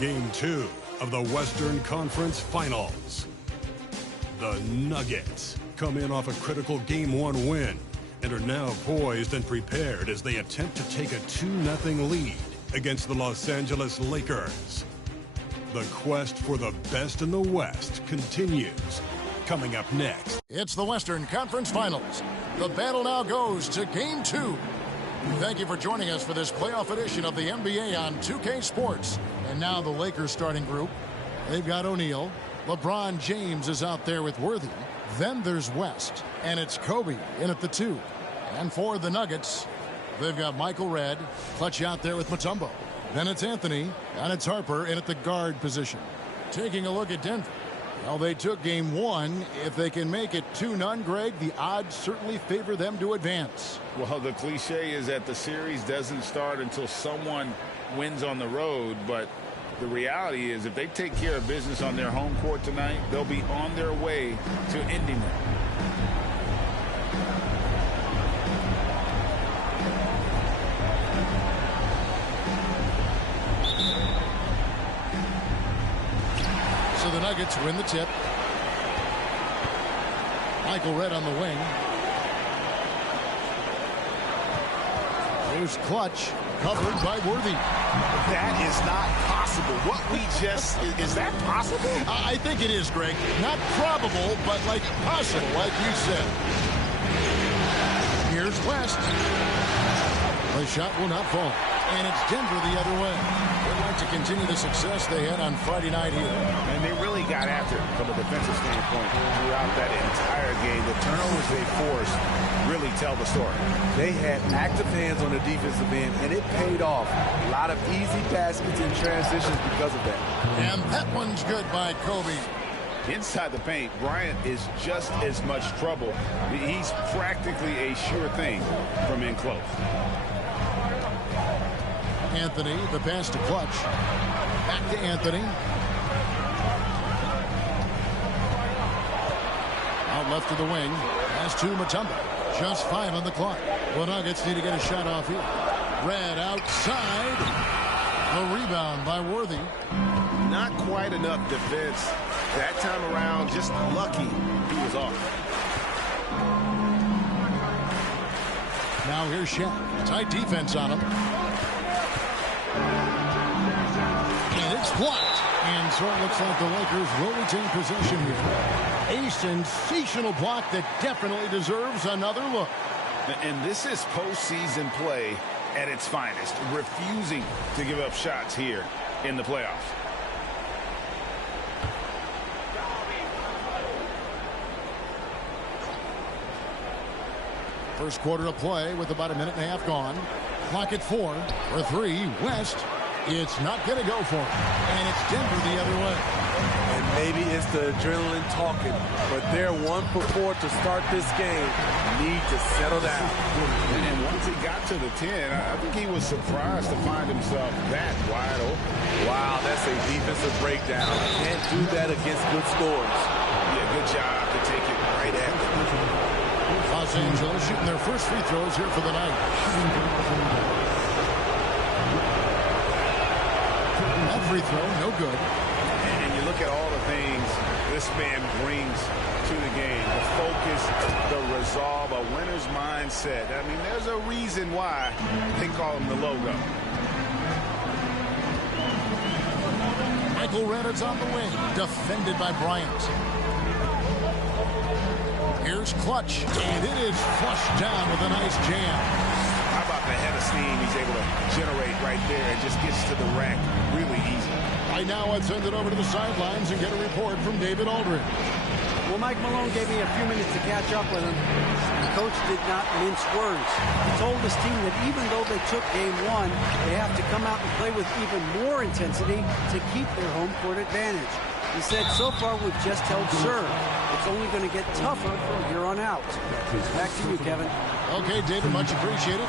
Game 2 of the Western Conference Finals. The Nuggets come in off a critical Game 1 win and are now poised and prepared as they attempt to take a 2-0 lead against the Los Angeles Lakers. The quest for the best in the West continues. Coming up next. It's the Western Conference Finals. The battle now goes to Game 2. Thank you for joining us for this playoff edition of the NBA on 2K Sports. And now the Lakers starting group. They've got O'Neal. LeBron James is out there with Worthy. Then there's West. And it's Kobe in at the 2. And for the Nuggets, they've got Michael Redd. Clutch out there with Mutombo. Then it's Anthony. And it's Harper in at the guard position. Taking a look at Denver. Well, they took Game 1. If they can make it 2-0, Greg, the odds certainly favor them to advance. Well, the cliche is that the series doesn't start until someone wins on the road, but the reality is if they take care of business on their home court tonight, they'll be on their way to ending it. So the Nuggets win the tip. Michael Redd on the wing. Here's Clutch, covered by Worthy. That is not possible. What we just, is that possible? I think it is, Greg. Not probable, but like possible, like you said. Here's West. The shot will not fall. And it's Denver the other way. They'd like to continue the success they had on Friday night here. And they really got after it from a defensive standpoint throughout that entire game. The turnovers they forced really tell the story. They had active hands on the defensive end, and it paid off. A lot of easy baskets and transitions because of that. And that one's good by Kobe. Inside the paint, Bryant is just as much trouble. He's practically a sure thing from in close. Anthony, the pass to Clutch. Back to Anthony. Out left to the wing. Pass to Mutombo. Just 5 on the clock. The Nuggets need to get a shot off here. Redd outside. The rebound by Worthy. Not quite enough defense. That time around, just lucky he was off. Now here's Shaq. Tight defense on him. And it's blocked. And so it looks like the Lakers will retain possession here. A sensational block that definitely deserves another look. And this is postseason play at its finest. Refusing to give up shots here in the playoffs. First quarter of play with about a minute and a half gone. Clock at 4 for 3. West. It's not going to go for it. And it's Denver the other way. And maybe it's the adrenaline talking, but they're 1 for 4 to start this game. Need to settle down. And once he got to the 10, I think he was surprised to find himself that wide open. Wow, that's a defensive breakdown. Can't do that against good scores. Yeah, good job to take it right at him. Los Angeles shooting their first free throws here for the night. That free throw, no good. And you look at all the things this man brings to the game. The focus, the resolve, a winner's mindset. I mean, there's a reason why they call him the logo. Michael Redd is on the wing, defended by Bryant. Here's Clutch, and it is flushed down with a nice jam. How about the head of steam he's able to generate right there and just gets to the rack really easy. Right now, I'd send it over to the sidelines and get a report from David Aldridge. Well, Mike Malone gave me a few minutes to catch up with him. The coach did not mince words. He told his team that even though they took Game 1, they have to come out and play with even more intensity to keep their home court advantage. He said, so far we've just held serve. It's only going to get tougher from here on out. Back to you, Kevin. Okay, David, much appreciated.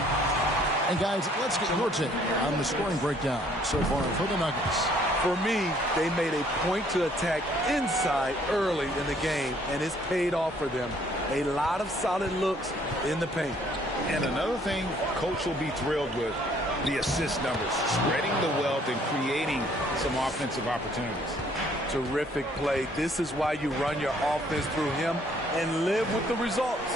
And guys, let's get your take on the scoring breakdown so far for the Nuggets. For me, they made a point to attack inside early in the game, and it's paid off for them. A lot of solid looks in the paint. And another thing Coach will be thrilled with the assist numbers, spreading the wealth and creating some offensive opportunities. Terrific play. This is why you run your offense through him and live with the results.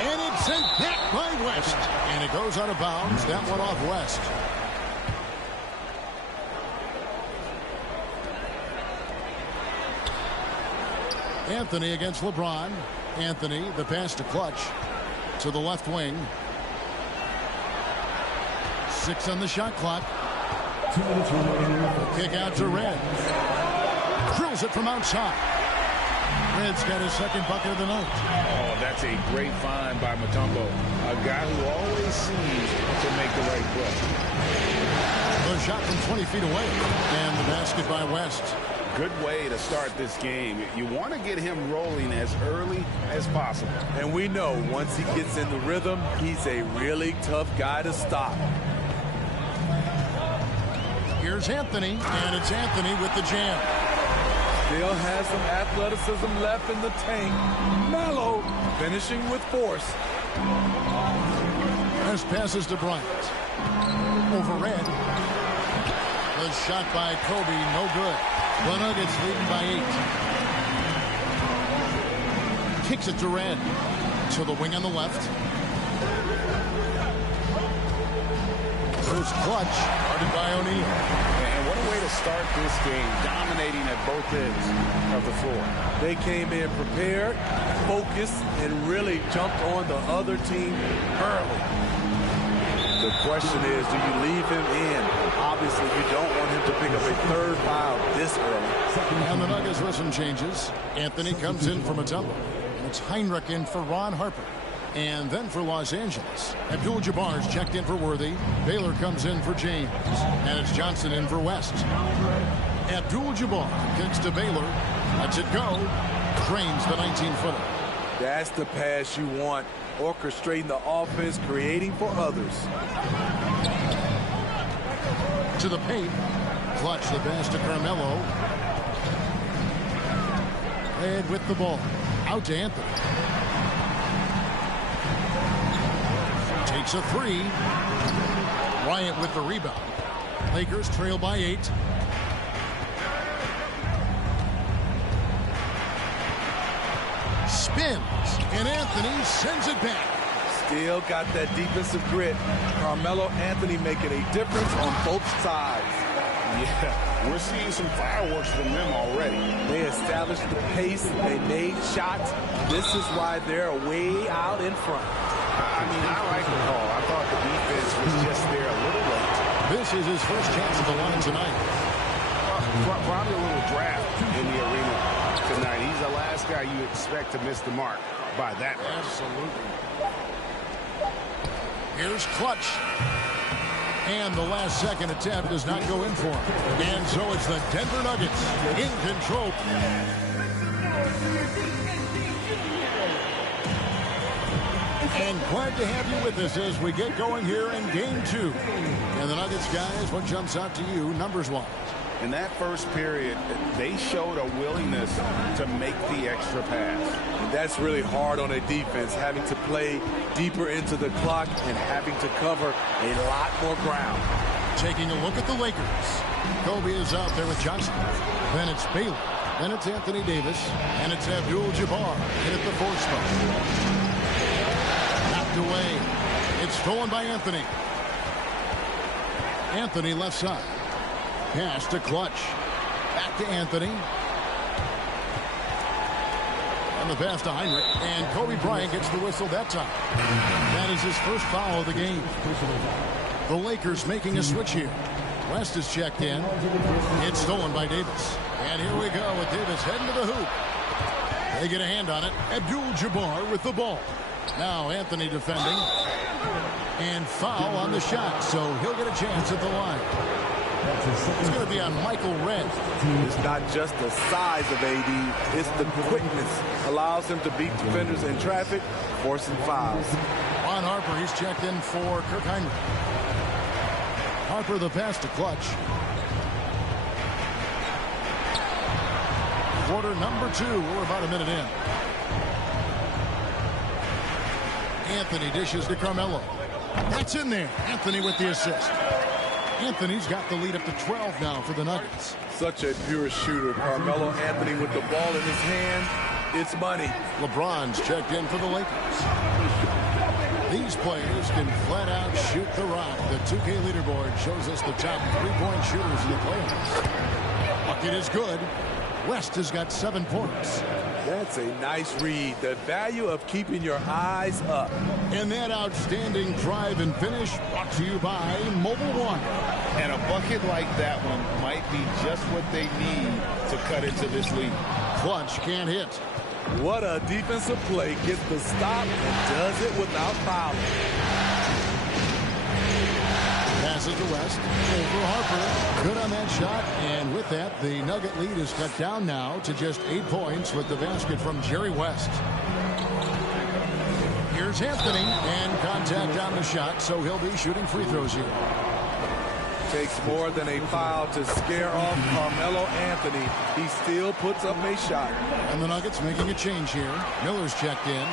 And it's sent back by West. And it goes out of bounds. That one off West. Anthony against LeBron. Anthony, the pass to Clutch. To the left wing. 6 on the shot clock. Kick out to Red. Drills it from outside. Red's got his second bucket of the night. Oh, that's a great find by Mutombo. A guy who always seems to make the right play. The shot from 20 feet away. And the basket by West. Good way to start this game. You want to get him rolling as early as possible. And we know once he gets in the rhythm, he's a really tough guy to stop. Here's Anthony, and it's Anthony with the jam. Still has some athleticism left in the tank. Melo finishing with force. As passes to Bryant. Over Red. The shot by Kobe, no good. The Nuggets leading by 8. Kicks it to Red. To the wing on the left. First Clutch, guarded by O'Neal. And what a way to start this game, dominating at both ends of the floor. They came in prepared, focused, and really jumped on the other team early. The question is, do you leave him in? Obviously, you don't want him to pick up a third foul this early. And the Nuggets with some changes. Anthony comes in for Mutombo. And it's Heinrich in for Ron Harper. And then for Los Angeles, Abdul-Jabbar's checked in for Worthy. Baylor comes in for James. And it's Johnson in for West. Abdul-Jabbar kicks to Baylor. Lets it go. Drains the 19-footer. That's the pass you want. Orchestrating the offense, creating for others. To the paint. Clutch the pass to Carmelo. Red with the ball. Out to Anthony. Takes a 3. Bryant with the rebound. Lakers trail by 8. Spins, and Anthony sends it back. Still got that defensive grit. Carmelo Anthony making a difference on both sides. Yeah, we're seeing some fireworks from them already. They established the pace. They made shots. This is why they're way out in front. I mean, I like the call. I thought the defense was just there a little late. This is his first chance at the line tonight. Probably a little draft in the arena tonight. He's the last guy you expect to miss the mark by that much. Absolutely. Here's Clutch. And the last second attempt does not go in for him. And so it's the Denver Nuggets in control. And glad to have you with us as we get going here in Game 2. And the Nuggets, guys, what jumps out to you numbers-wise? In that first period, they showed a willingness to make the extra pass. And that's really hard on a defense, having to play deeper into the clock and having to cover a lot more ground. Taking a look at the Lakers. Kobe is out there with Johnson. Then it's Baylor. Then it's Anthony Davis. And it's Abdul-Jabbar in at the 4th spot. Knocked away. It's stolen by Anthony. Anthony left side. Pass to Clutch. Back to Anthony. And the pass to Heinrich. And Kobe Bryant gets the whistle that time. That is his first foul of the game. The Lakers making a switch here. West is checked in. It's stolen by Davis. And here we go with Davis heading to the hoop. They get a hand on it. Abdul-Jabbar with the ball. Now Anthony defending. And foul on the shot. So he'll get a chance at the line. It's going to be on Michael Red. It's not just the size of AD, it's the quickness. Allows him to beat defenders in traffic, forcing fouls. Ron Harper, he's checked in for Kirk Heinrich. Harper the pass to Clutch. Quarter number 2. We're about a minute in. Anthony dishes to Carmelo. That's in there. Anthony with the assist. Anthony's got the lead up to 12 now for the Nuggets. Such a pure shooter. Carmelo Anthony with the ball in his hand. It's money. LeBron's checked in for the Lakers. These players can flat out shoot the rock. The 2K leaderboard shows us the top three-point shooters in the playoffs. Bucket is good. West has got 7 points. That's a nice read. The value of keeping your eyes up. And that outstanding drive and finish brought to you by Mobile One. And a bucket like that one might be just what they need to cut into this lead. Clutch can't hit. What a defensive play. Gets the stop and does it without fouling. Passes to West. Over Harper. Good on that shot. And with that, the Nugget lead is cut down now to just 8 points with the basket from Jerry West. Here's Anthony. And contact on the shot, so he'll be shooting free throws here. Takes more than a foul to scare off Carmelo Anthony. He still puts up a shot. And the Nuggets making a change here. Miller's checked in.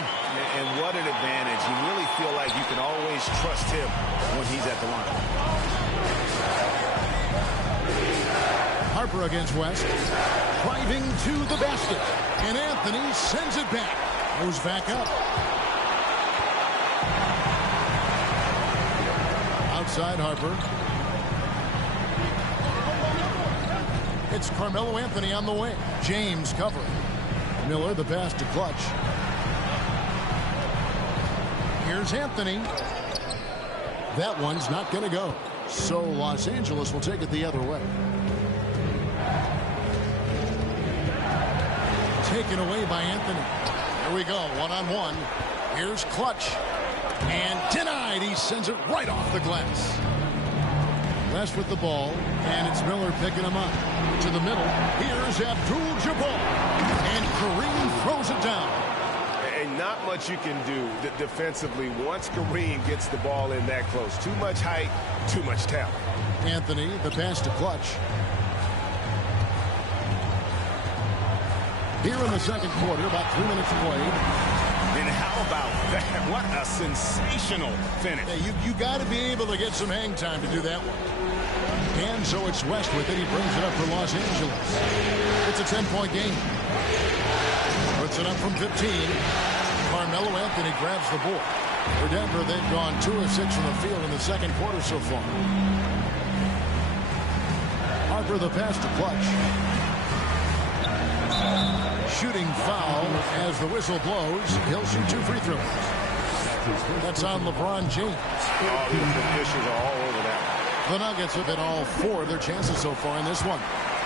And what an advantage. You really feel like you can always trust him when he's at the line. Harper against West. Driving to the basket. And Anthony sends it back. Goes back up. Outside Harper. It's Carmelo Anthony on the wing. James covering. Miller, the pass to Clutch. Here's Anthony. That one's not going to go. So Los Angeles will take it the other way. Taken away by Anthony. Here we go, one-on-one. Here's Clutch. And denied. He sends it right off the glass. West with the ball, and it's Miller picking him up. To the middle, here's Abdul-Jabbar. And Kareem throws it down. And not much you can do defensively once Kareem gets the ball in that close. Too much height, too much talent. Anthony, the pass to Clutch. Here in the second quarter, about 3 minutes played. And how about that? What a sensational finish. Hey, you got to be able to get some hang time to do that one. And so it's West with it. He brings it up for Los Angeles. It's a 10-point game. Puts it up from 15. Carmelo Anthony grabs the board. For Denver, they've gone 2 of 6 from the field in the second quarter so far. Harper the pass to Clutch. Shooting foul as the whistle blows. He'll shoot 2 free throws. That's on LeBron James. All the officials are all over that. The Nuggets have been all 4 of their chances so far in this one.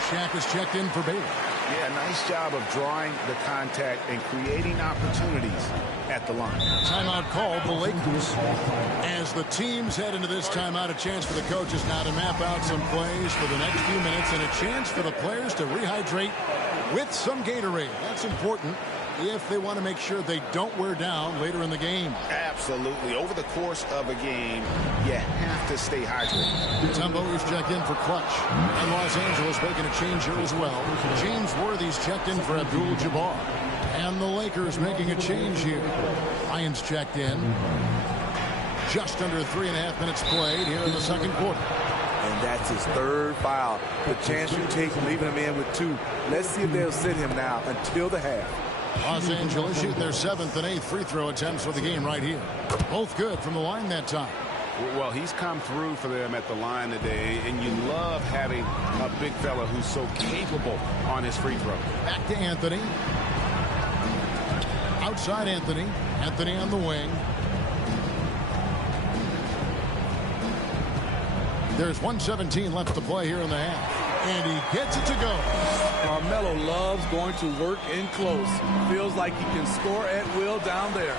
Shaq is checked in for Baylor. Yeah, nice job of drawing the contact and creating opportunities at the line. Timeout called the Lakers. As the teams head into this timeout, a chance for the coaches now to map out some plays for the next few minutes and a chance for the players to rehydrate with some Gatorade. That's important if they want to make sure they don't wear down later in the game. Absolutely. Over the course of a game, you have to stay hydrated. Mutombo is checked in for Clutch. And Los Angeles making a change here as well. James Worthy's checked in for Abdul-Jabbar. And the Lakers making a change here. Lyons checked in. Just under 3.5 minutes played here in the second quarter. And that's his 3rd foul. The chance you take leaving him in with 2. Let's see if they'll sit him now until the half. Los Angeles shooting their 7th and 8th free throw attempts for the game right here. Both good from the line that time. Well, he's come through for them at the line today, and you love having a big fella who's so capable on his free throw. Back to Anthony. Outside Anthony. Anthony on the wing. There's 1:17 left to play here in the half. And he gets it to go. Carmelo loves going to work in close. Feels like he can score at will down there.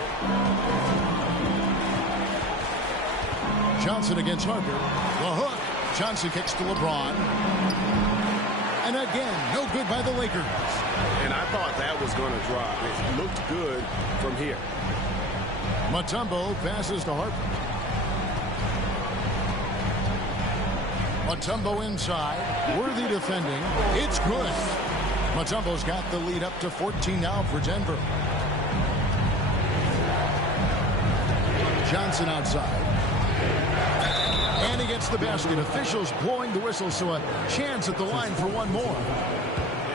Johnson against Harper. The hook. Johnson kicks to LeBron. And again, no good by the Lakers. And I thought that was going to drop. It looked good from here. Mutombo passes to Harper. Mutombo inside. Worthy defending. It's good. Mutombo's got the lead up to 14 now for Denver. Johnson outside. And he gets the basket. Officials blowing the whistle, so a chance at the line for one more.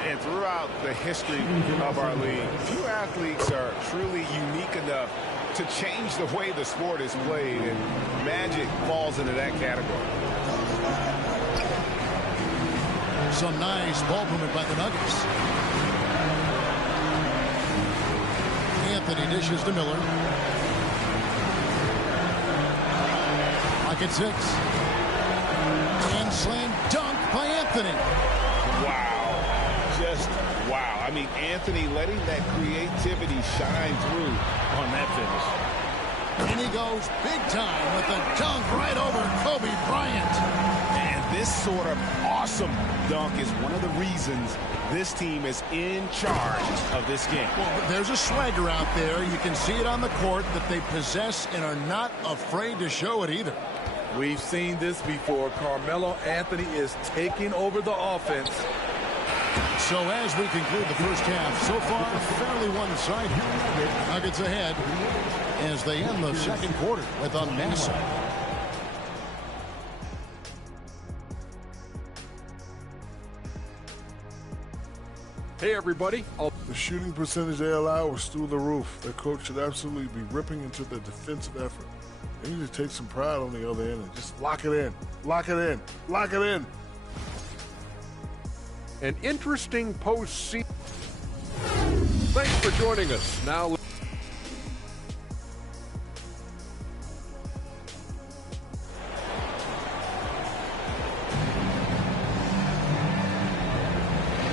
And throughout the history of our league, few athletes are truly unique enough to change the way the sport is played, and Magic falls into that category. Some nice ball movement by the Nuggets. Anthony dishes to Miller. Pocket 6. And slam dunk by Anthony. Wow. Just wow. I mean, Anthony letting that creativity shine through on that finish. And he goes big time with a dunk right over Kobe Bryant. And this sort of awesome dunk is one of the reasons this team is in charge of this game. Well, there's a swagger out there. You can see it on the court that they possess and are not afraid to show it either. We've seen this before. Carmelo Anthony is taking over the offense. So as we conclude the first half, so far fairly one-sided. Nuggets ahead as they end the second quarter with a massive. Hey everybody. The shooting percentage they allow was through the roof. Their coach should absolutely be ripping into their defensive effort. They need to take some pride on the other end and just lock it in. Lock it in. Lock it in. An interesting postseason. Thanks for joining us. Now.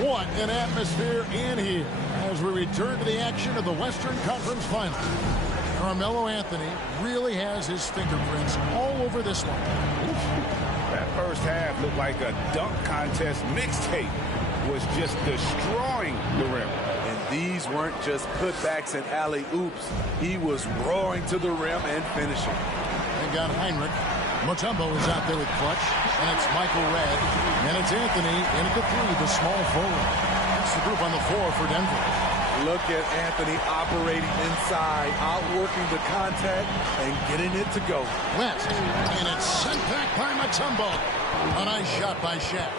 What an atmosphere in here as we return to the action of the Western Conference Final. Carmelo Anthony really has his fingerprints all over this one. That first half looked like a dunk contest mixtape. Was just destroying the rim. And these weren't just putbacks and alley-oops. He was roaring to the rim and finishing. They got Heinrich. Mutombo is out there with clutch. And it's Michael Redd. And it's Anthony in at the 3, the small forward. That's the group on the floor for Denver. Look at Anthony operating inside, outworking the contact, and getting it to go. West. And it's sent back by Mutombo. A nice shot by Shaq.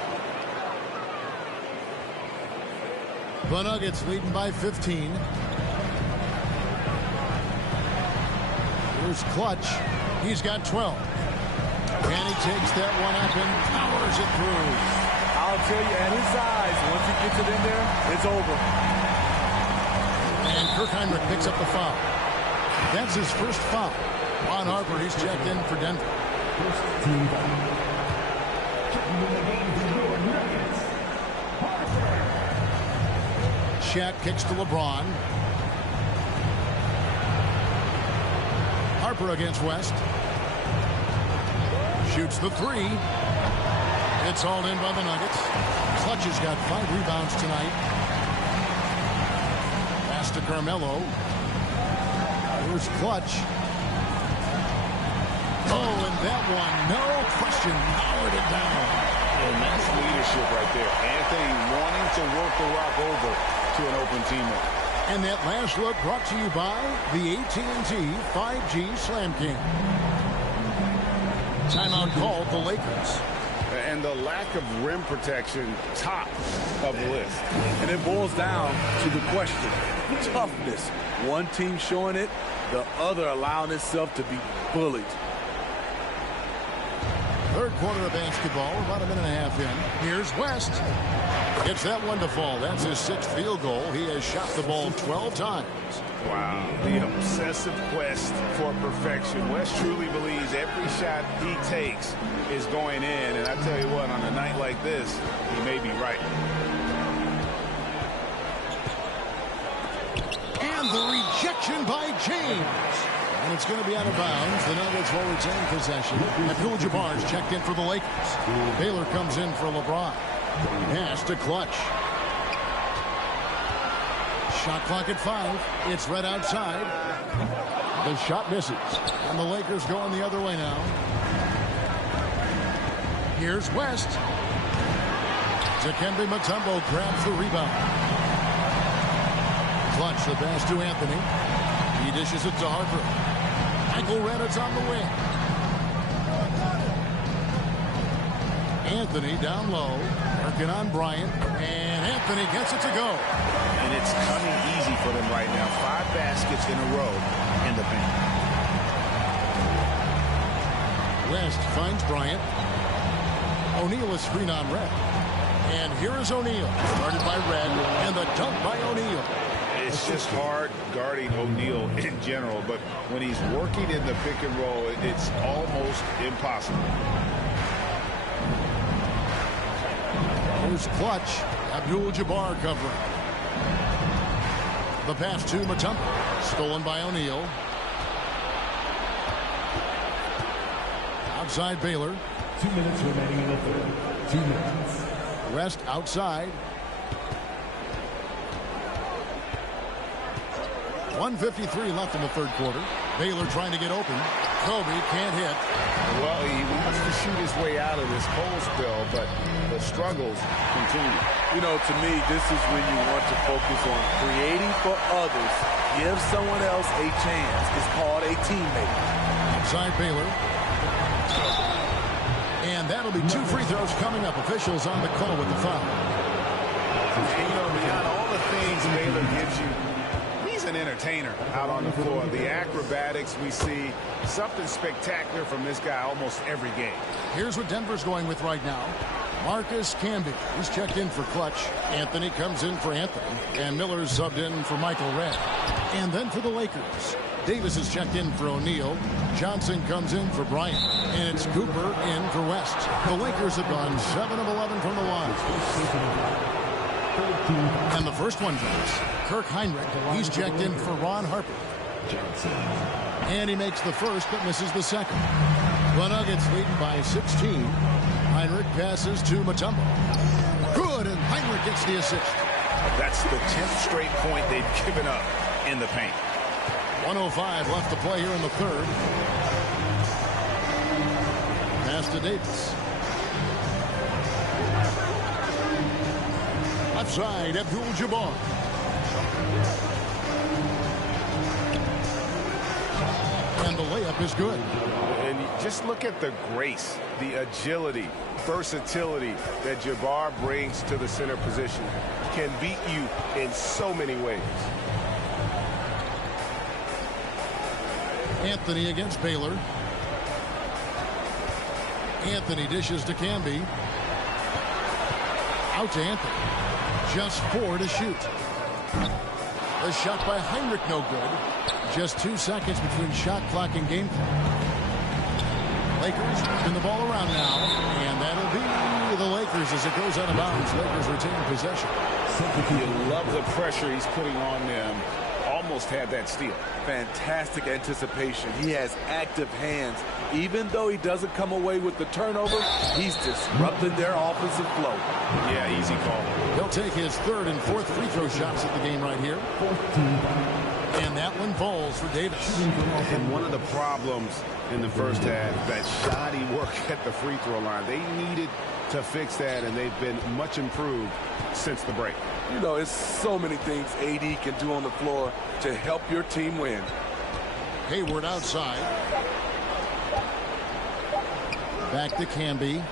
The Nuggets leading by 15. Here's Clutch. He's got 12. And he takes that one up and powers it through. I'll tell you, at his size, once he gets it in there, it's over. And Kirk Heinrich picks up the foul. That's his first foul. Ron Harper, he's checked in for Denver. Shaq kicks to LeBron. Harper against West. Shoots the 3. It's all in by the Nuggets. Clutch has got 5 rebounds tonight. Pass to Carmelo. Here's Clutch. Oh, and that one, no question, powered it down. And that's leadership right there. Anthony wanting to work the rock over to an open teammate. And that last look brought to you by the AT&T 5G Slam King. Timeout called the Lakers. And the lack of rim protection, top of the list. And it boils down to the question, toughness. One team showing it, the other allowing itself to be bullied. Third quarter of basketball, about a minute and a half in. Here's West. Gets that one to fall. That's his 6th field goal. He has shot the ball 12 times. Wow, the obsessive quest for perfection. West truly believes every shot he takes is going in. And I tell you what, on a night like this, he may be right. And the rejection by James. And it's going to be out of bounds. The Nuggets will retain possession. Abdul-Jabbar's checked in for the Lakers. Baylor comes in for LeBron. Pass to Clutch. Shot clock at 5. It's right outside. The shot misses. And the Lakers going the other way now. Here's West. Dikembe Mutombo grabs the rebound. Clutch the pass to Anthony. He dishes it to Harper. Michael Redd is on the wing. Anthony down low, working on Bryant, and Anthony gets it to go. And it's coming easy for them right now. 5 baskets in a row in the paint. West finds Bryant. O'Neal is screen on Red. And here is O'Neal, started by Red, and the dunk by O'Neal. It's just hard guarding O'Neal in general, but when he's working in the pick and roll, it's almost impossible. Here's Clutch. Abdul-Jabbar covering. The pass to Mutombo. Stolen by O'Neal. Outside Baylor. 2 minutes remaining in the third. 2 minutes. West outside. 1:53 left in the third quarter. Baylor trying to get open. Kobe can't hit. Well, he wants to shoot his way out of this cold spell, but the struggles continue. You know, to me, this is when you want to focus on creating for others. Give someone else a chance. It's called a teammate. Outside Baylor. And that'll be 2 free throws coming up. Officials on the call with the foul. And, you know, beyond all the things Baylor gives you, he's an entertainer out on the floor. The acrobatics we see, something spectacular from this guy almost every game. Here's what Denver's going with right now. Marcus Camby. He's checked in for Clutch. Anthony comes in for Anthony. And Miller's subbed in for Michael Redd. And then for the Lakers, Davis is checked in for O'Neal. Johnson comes in for Bryant. And it's Cooper in for West. The Lakers have gone 7 of 11 from the line. And the first one drops. Kirk Heinrich. He's checked in for Ron Harper. And he makes the first but misses the second. The Nuggets leading by 16. Heinrich passes to Mutombo. Good, and Heinrich gets the assist. That's the 10th straight point they've given up in the paint. 1:05 left to play here in the third. Pass to Davis. Left side, Abdul-Jabbar. And the layup is good. And just look at the grace, the agility, versatility that Jabbar brings to the center position. Can beat you in so many ways. Anthony against Baylor. Anthony dishes to Camby. Out to Anthony. Just 4 to shoot. A shot by Heinrich, no good. Just 2 seconds between shot clock and game clock. Lakers spin the ball around now, and that'll be the Lakers as it goes out of bounds. Lakers retain possession. You love the pressure he's putting on them. Almost had that steal. Fantastic anticipation. He has active hands. Even though he doesn't come away with the turnover, he's disrupted their offensive flow. Yeah, easy call. He'll take his 3rd and 4th free throw shots at the game right here. And that one falls for Davis. And one of the problems in the first half, that shoddy work at the free throw line. They needed to fix that, and they've been much improved since the break. You know, it's so many things AD can do on the floor to help your team win. Hayward outside. Back to Camby.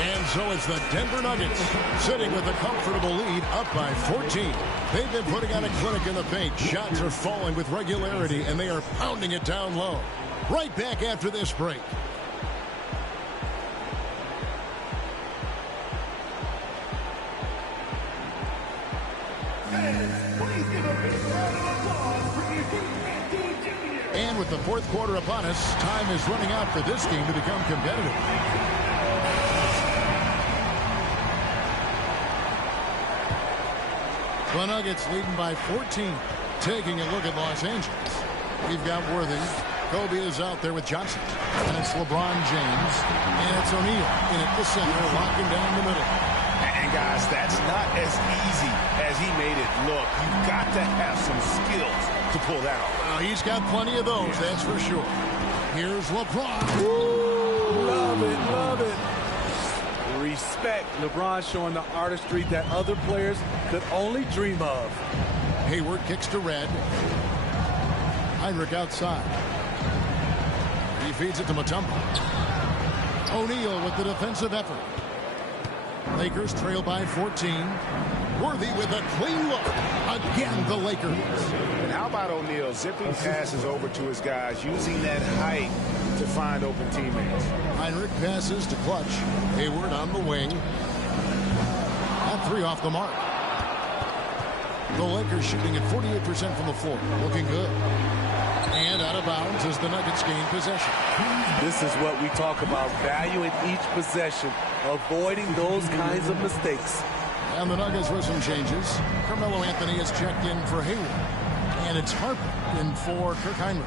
And so it's the Denver Nuggets sitting with a comfortable lead up by 14. They've been putting on a clinic in the paint. Shots are falling with regularity, and they are pounding it down low. Right back after this break. And with the 4th quarter upon us, time is running out for this game to become competitive. The Nuggets leading by 14. Taking a look at Los Angeles. We've got Worthing. Kobe is out there with Johnson. And it's LeBron James. And it's O'Neal in at the center, locking down the middle. And guys, that's not as easy as he made it look. You've got to have some skills to pull that off. Well, he's got plenty of those, that's for sure. Here's LeBron. Ooh, love it, love it. Respect. LeBron showing the artistry that other players could only dream of. Hayward kicks to Red. Heinrich outside. He feeds it to Mutombo. O'Neal with the defensive effort. Lakers trail by 14. Worthy with a clean look. Again, the Lakers. And how about O'Neal zipping passes over to his guys, using that height to find open teammates. Heinrich passes to Clutch. Hayward on the wing. That three off the mark. The Lakers shooting at 48% from the floor. Looking good. And out of bounds as the Nuggets gain possession. This is what we talk about, valuing each possession, avoiding those kinds of mistakes. And the Nuggets with some changes. Carmelo Anthony is checked in for Hayward. And it's Harper in for Kirk Heinrich.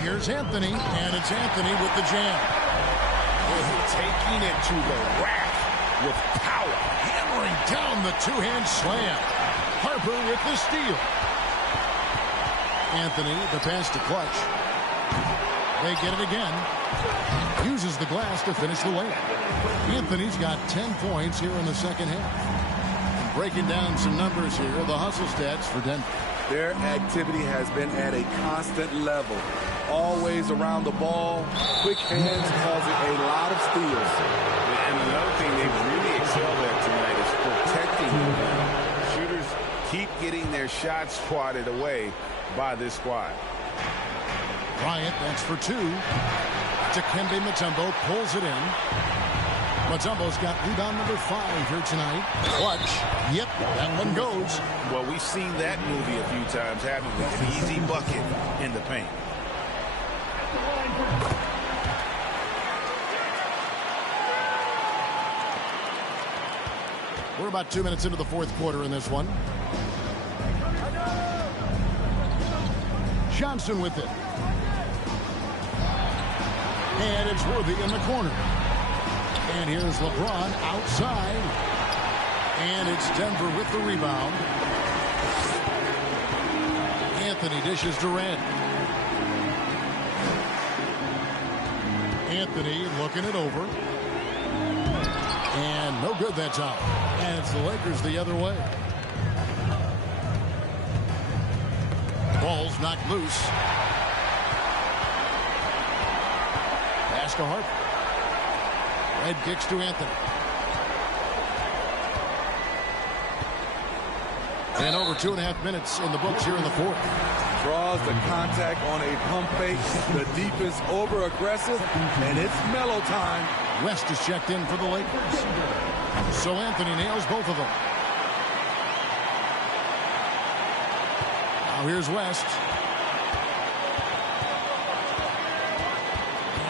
Here's Anthony, and it's Anthony with the jam. Taking it to the rack with power. Hammering down the two-hand slam. Harper with the steal. Anthony, the pass to Clutch. They get it again. Uses the glass to finish the layup. Anthony's got 10 points here in the second half. And breaking down some numbers here, the hustle stats for Denver. Their activity has been at a constant level. Always around the ball. Quick hands causing a lot of steals. And another thing they've really excelled at tonight is protecting the ball. Shooters keep getting their shots swatted away by this squad. Bryant, that's for two. Dikembe Mutombo pulls it in. Mutombo's got rebound number 5 here tonight. Clutch. Yep, that one goes. Well, we've seen that movie a few times, haven't we? An easy bucket in the paint. We're about 2 minutes into the fourth quarter in this one. Johnson with it. And it's Worthy in the corner. And here's LeBron outside. And it's Denver with the rebound. Anthony dishes to Red. Anthony looking it over. And no good that time. And it's the Lakers the other way. Ball's knocked loose. Pass to Harper. Red kicks to Anthony. And over 2.5 minutes in the books here in the fourth. Draws the contact on a pump fake. The defense over aggressive, and it's Melo time. West is checked in for the Lakers. So Anthony nails both of them. Now here's West.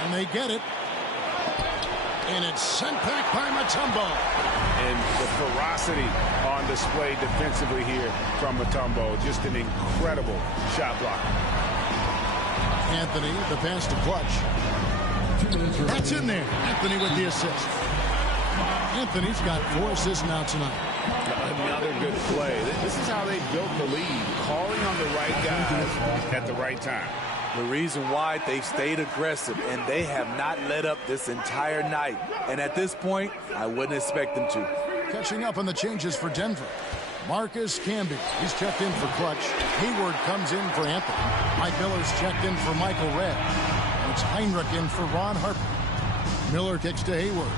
And they get it. And it's sent back by Mutombo. And the ferocity on display defensively here from Mutombo. Just an incredible shot block. Anthony, the pass to Clutch. That's in there. Anthony with the assist. Anthony's got 4 assists now tonight. Another good play. This is how they built the lead. Calling on the right guys at the right time. The reason why they've stayed aggressive, and they have not let up this entire night. And at this point, I wouldn't expect them to. Catching up on the changes for Denver. Marcus Camby, he's checked in for Clutch. Hayward comes in for Anthony. Mike Miller's checked in for Michael Red. And it's Heinrich in for Ron Harper. Miller kicks to Hayward.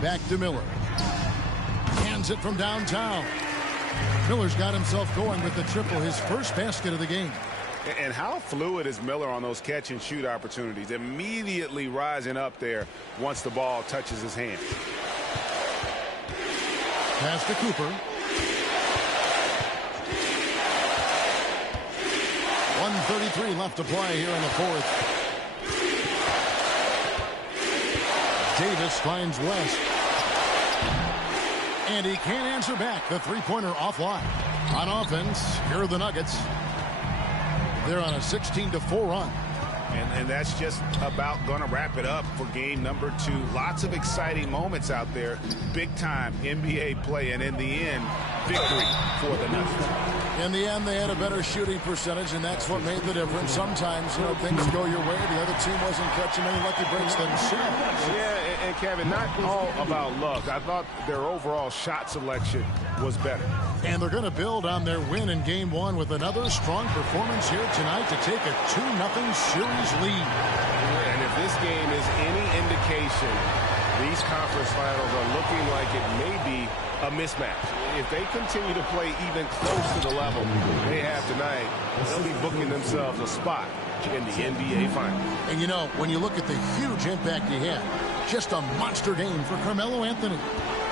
Back to Miller. Hands it from downtown. Miller's got himself going with the triple, his first basket of the game. And how fluid is Miller on those catch and shoot opportunities? Immediately rising up there once the ball touches his hand. Pass to Cooper. 1:33 left to play here in the fourth. Davis finds West. And he can't answer back. The three-pointer offline. On offense, here are the Nuggets. They're on a 16-4 run. And that's just about going to wrap it up for game number 2. Lots of exciting moments out there. Big-time NBA play. And in the end, victory for the Nuggets. In the end, they had a better shooting percentage, and that's what made the difference. Sometimes, you know, things go your way. The other team wasn't catching any lucky breaks themselves. Yeah, and Kevin, not all about luck. I thought their overall shot selection was better. And they're going to build on their win in Game 1 with another strong performance here tonight to take a 2-0 series lead. And if this this game is any indication, these conference finals are looking like it may be a mismatch. If they continue to play even close to the level they have tonight, they'll be booking themselves a spot in the NBA Finals. And you know, when you look at the huge impact he had, just a monster game for Carmelo Anthony.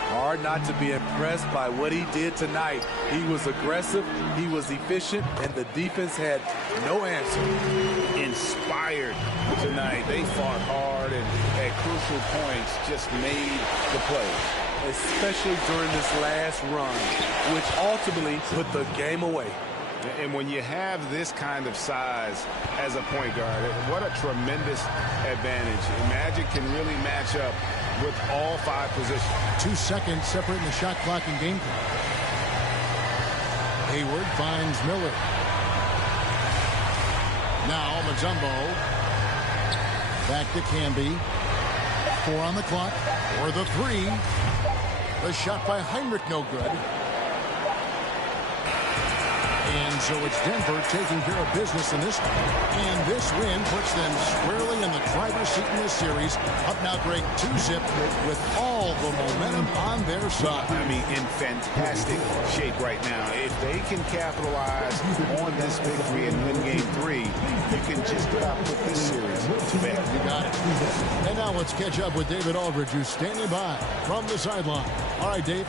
Hard not to be impressed by what he did tonight. He was aggressive, he was efficient, and the defense had no answer. Inspired tonight. They fought hard and at crucial points just made the play. Especially during this last run, which ultimately put the game away. And when you have this kind of size as a point guard, what a tremendous advantage. Magic can really match up with all 5 positions. 2 seconds separating the shot clock and game clock. Hayward finds Miller. Now Mutombo. Back to Camby. 4 on the clock. For the 3. The shot by Heinrich, no good. And so it's Denver taking care of business in this one. And this win puts them squarely in the driver's seat in this series. Up now, Greg, 2-zip with all the momentum on their side. I mean, in fantastic shape right now. If they can capitalize on this victory and win game 3, you can just about put this series to bed. You got it. And now let's catch up with David Aldridge, who's standing by from the sideline. All right, Dave,